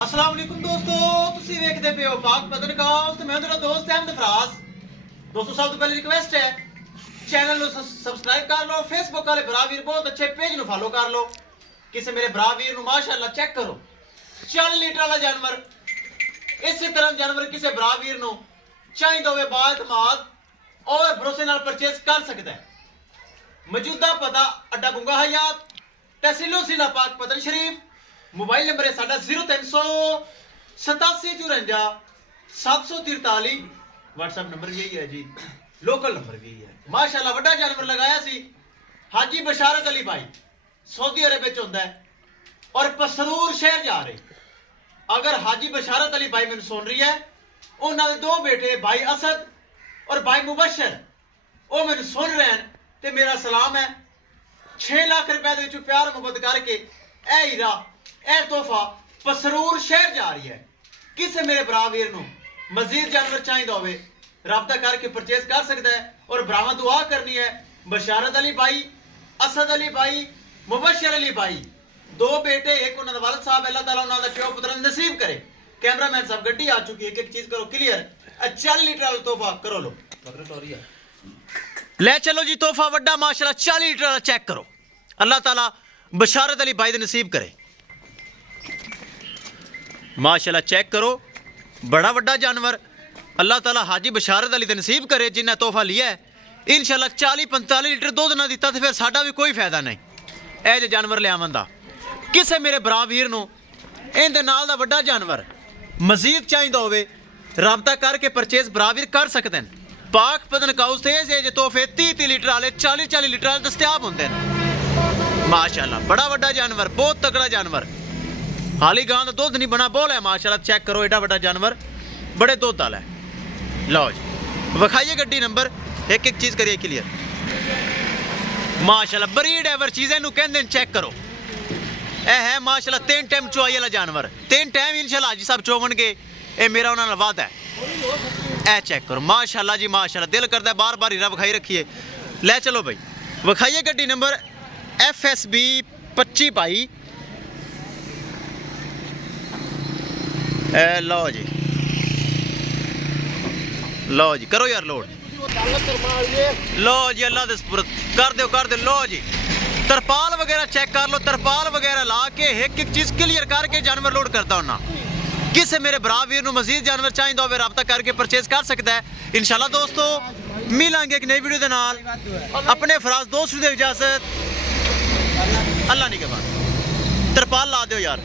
अस्सलाम वालेकुम दोस्तों, तुसी वेखदे पे हो पाक पतनगांव ते मैं तेरा दोस्त अहमद फराज। दोस्तों सब तो पहले रिक्वेस्ट है चैनल ਨੂੰ सब्सक्राइब कर लो, फेसबुक वाले भरा वीर बहुत अच्छे पेज ਨੂੰ फॉलो कर लो। किसे मेरे भरा वीर ਨੂੰ माशाअल्लाह चेक करो 40 लीटर वाला जानवर इसी तरह जानवर किसे भरा वीर ਨੂੰ चाहिदा होवे बाएतमाद और भरोसे नाल परचेस कर सकता है। मौजूदा पता अड्डा बुंगा हयात तहसीलो जिला पाक पतन शरीफ। मोबाइल नंबर है साडा 0300 87 54 743। व्हाट्सएप नंबर भी यही है जी, लोकल नंबर भी यही है। माशाल्लाह वड्डा जानवर लगाया सी हाजी बशारत अली भाई सऊदी अरब विच हुंदा है और पसरूर शहर जा रहे। अगर हाजी बशारत अली भाई मैनूं सुन रही है, उन्हां दे दो बेटे भाई असद और भाई मुबशर वो मैनूं सुन रहे हैं ते मेरा सलाम है। 6 लाख रुपए दे विच प्यार मुहब्बत करके ए हीरा ए तोहफा पसरूर शहर जा रही है। किसे मेरे भरा वीर नूं मजीद जानवर चाहिए होवे राबता करके परचेज कर सकता है। और भरावां दुआ करनी है बशारत अली भाई, असद अली भाई, मुबशर अली भाई, दो बेटे एक उन्होंने वालद साहब, अल्लाह ताला उन्होंने प्यो पुत्र नसीब करे। कैमरामैन साहब गड्डी आ चुकी है, एक एक चीज करो क्लियर। 40 लीटर वाला तोहफा करो लो, ले चलो जी तोहफा वड्डा माशाल्लाह 40 लीटर वाला चेक करो। अल्लाह ताला बशारत अली भाई दे नसीब करे माशाल्लाह। चेक करो बड़ा वड्डा जानवर अल्लाह ताला हाजी बशारत अली दे नसीब करे जिन्हें तोहफा लिया है। इंशाल्लाह 40-45 लीटर दुध ना दिता तो फिर साडा भी कोई फायदा नहीं। ऐ जे जानवर लियावन दा किसे मेरे भरा वीर नूं इहदे नाल दा वड्डा जानवर मजीद चाहिदा होवे राबता करके परचेज भरा वीर कर सकते हैं। पाक पतनगांव से जे तोहफे 30 लीटर वाले 40 लीटर वाले दस्तयाब होंदे हैं माशाल्लाह। बड़ा वड्डा जानवर, बहुत तगड़ा जानवर, हाली गां दा दुध नहीं बना बोल है माशाल्लाह। चेक करो एडा वड्डा जानवर बड़े दुध वाला है। लो जी विखाइए गड्डी नंबर, एक एक चीज करिए क्लियर माशाल्लाह। ब्रीड एवर चीजें नूं कहंदे ने, चेक करो ए है माशाल्लाह 3 टाइम चुआई वाला जानवर। 3 टाइम इंशाल्लाह हाजी साहब चोवणगे, ए मेरा उन्हां नाल वादा है। ए चेक करो माशाल्लाह जी माशाल्लाह, दिल करदा है बार बार हीरा विखाई रखिए। ले चलो भाई विखाइए गड्डी नंबर FSB 25 भाई। ए लो जी, लो जी करो यार लोड, लो जी अल्लाह दे सुपुर्द कर दो लो जी। तरपाल वगैरह चेक कर लो, तरपाल वगैरह ला के एक एक चीज क्लियर करके जानवर लोड करता होना। किसे मेरे भरा वीर नूं मजीद जानवर चाहिए होवे राबता करके परचेज कर सकता है। इंशाल्लाह दोस्तों मिलांगे एक नई वीडियो दे नाल। अपने फराज दोस्त दे इजाजत, अल्लाह निगहबान। तरपाल ला दो यार।